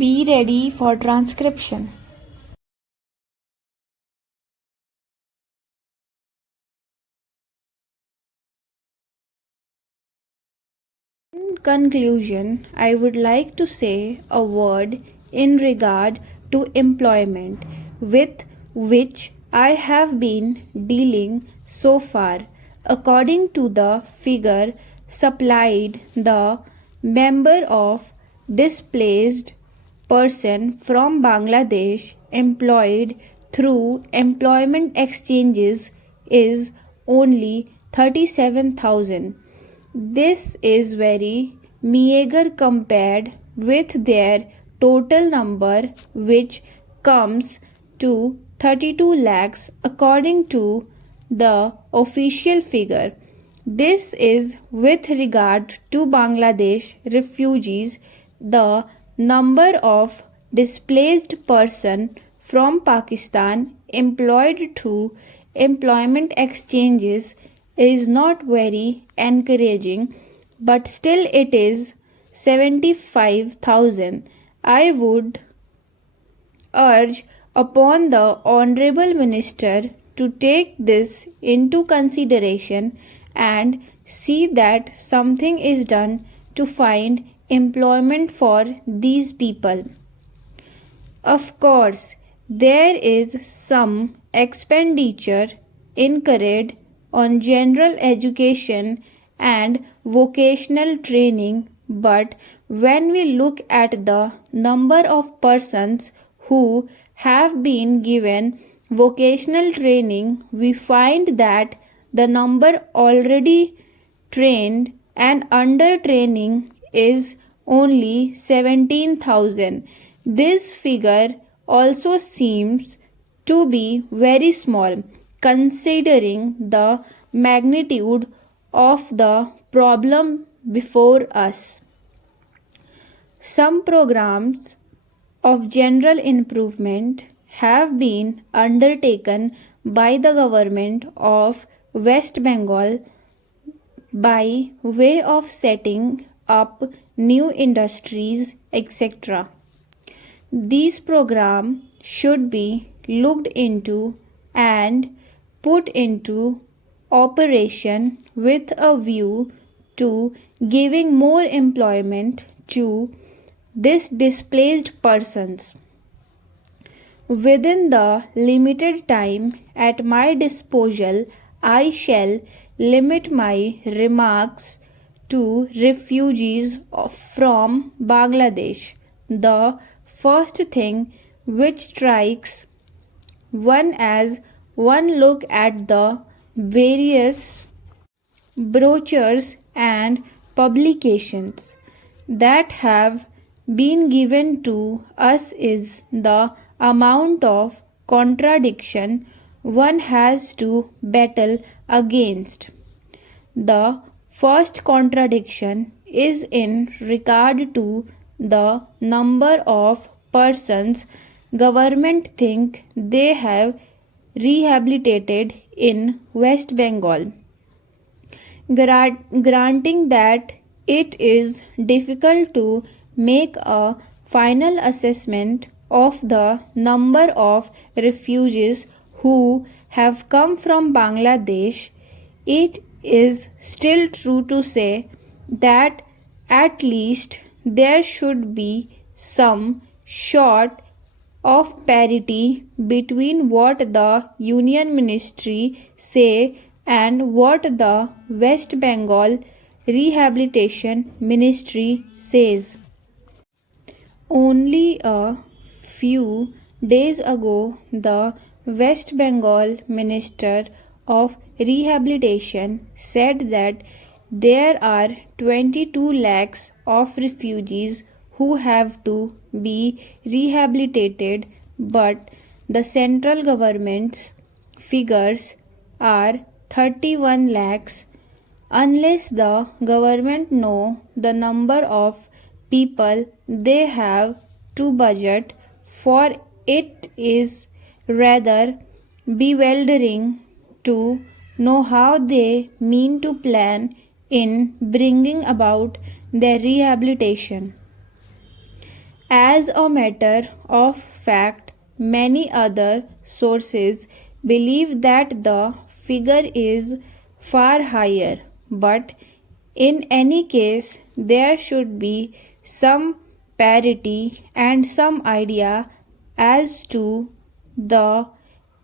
Be ready for transcription. In conclusion, I would like to say a word in regard to employment with which I have been dealing so far. According to the figure supplied, the member of displaced person from Bangladesh employed through employment exchanges is only 37,000. This is very meager compared with their total number, which comes to 32 lakhs according to the official figure. This is with regard to Bangladesh refugees. The number of displaced person from Pakistan employed through employment exchanges is not very encouraging, but still it is 75,000. I would urge upon the Honorable Minister to take this into consideration and see that something is done to find employment for these people. Of course, there is some expenditure incurred on general education and vocational training, but when we look at the number of persons who have been given vocational training, we find that the number already trained and under training is only 17,000. This figure also seems to be very small considering the magnitude of the problem before us. Some programs of general improvement have been undertaken by the government of West Bengal by way of setting up new industries, etc. These programs should be looked into and put into operation with a view to giving more employment to these displaced persons. Within the limited time at my disposal, I shall limit my remarks to refugees from Bangladesh. The first thing which strikes one as one look at the various brochures and publications that have been given to us is the amount of contradiction one has to battle against. The first contradiction is in regard to the number of persons government think they have rehabilitated in West Bengal. Granting that it is difficult to make a final assessment of the number of refugees who have come from Bangladesh, it is still true to say that at least there should be some sort of parity between what the Union Ministry say and what the West Bengal Rehabilitation Ministry says. Only a few days ago, the West Bengal Minister of Rehabilitation said that there are 22 lakhs of refugees who have to be rehabilitated, but the central government's figures are 31 lakhs. Unless the government know the number of people they have to budget for, it is rather bewildering to know how they mean to plan in bringing about their rehabilitation. As a matter of fact, many other sources believe that the figure is far higher, but in any case, there should be some parity and some idea as to the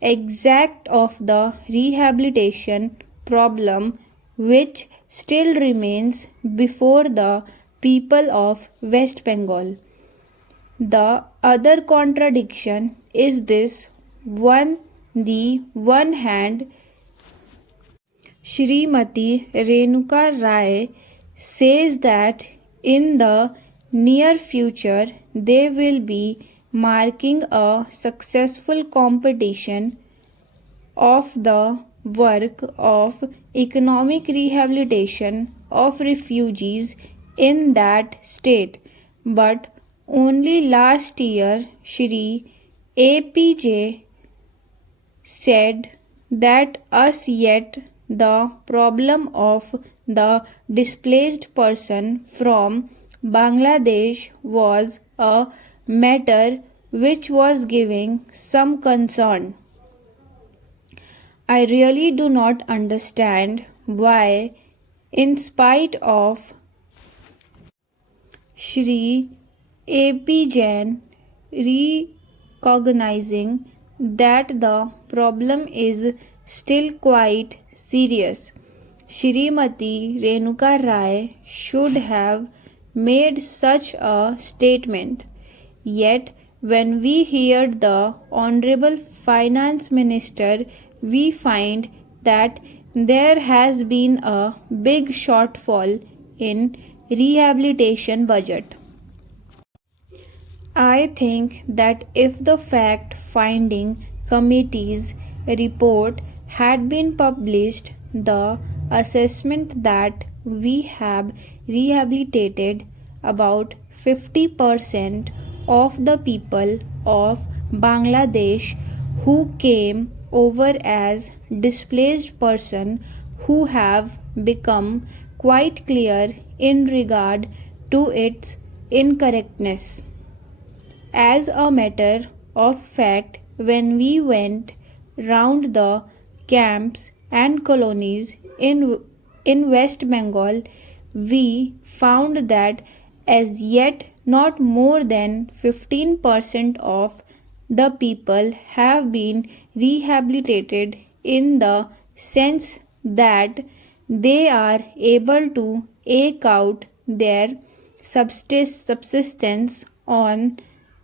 exact of the rehabilitation problem which still remains before the people of West Bengal. The other contradiction is this: on the one hand, Shrimati Renuka Rai says that in the near future they will be marking a successful competition of the work of economic rehabilitation of refugees in that state. But only last year, Shri APJ said that as yet the problem of the displaced person from Bangladesh was a matter which was giving some concern. I really do not understand why, in spite of Shri A.P. Jain recognizing that the problem is still quite serious, Shrimati Renuka Rai should have made such a statement. Yet, when we heard the Honorable Finance Minister, we find that there has been a big shortfall in rehabilitation budget. I think that if the fact finding committee's report had been published, the assessment that we have rehabilitated about 50% of the people of Bangladesh who came over as displaced person who have become quite clear in regard to its incorrectness. As a matter of fact, when we went round the camps and colonies in West Bengal, we found that as yet not more than 15% of the people have been rehabilitated in the sense that they are able to eke out their subsistence on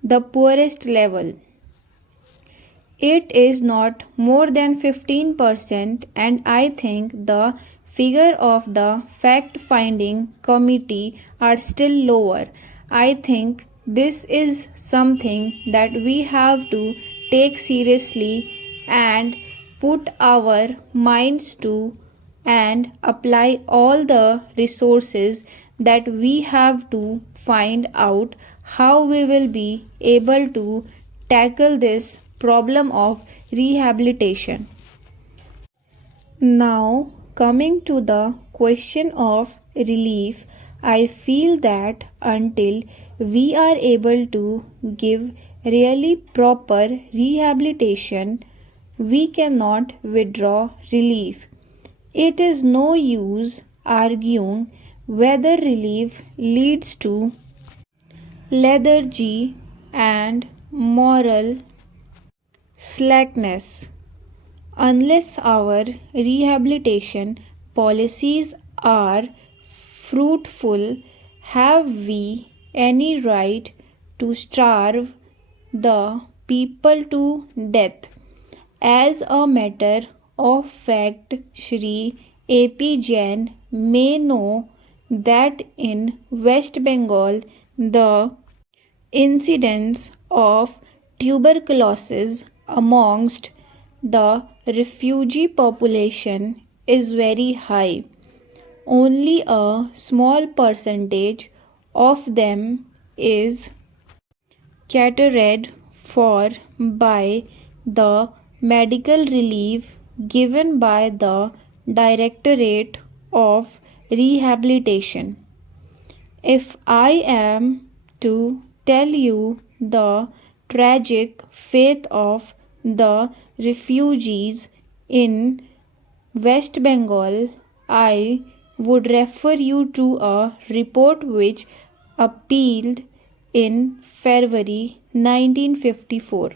the poorest level. It is not more than 15%, and I think the figure of the fact finding committee are still lower. I think this is something that we have to take seriously and put our minds to and apply all the resources that we have to find out how we will be able to tackle this problem of rehabilitation. Now, coming to the question of relief, I feel that until we are able to give really proper rehabilitation, we cannot withdraw relief. It is no use arguing whether relief leads to lethargy and moral slackness. Unless our rehabilitation policies are fruitful, have we any right to starve the people to death? As a matter of fact, Shri A.P. Jain may know that in West Bengal the incidence of tuberculosis amongst the refugee population is very high. Only a small percentage of them is catered for by the medical relief given by the Directorate of Rehabilitation. If I am to tell you the tragic fate of the refugees in West Bengal, I would refer you to a report which appealed in February 1954.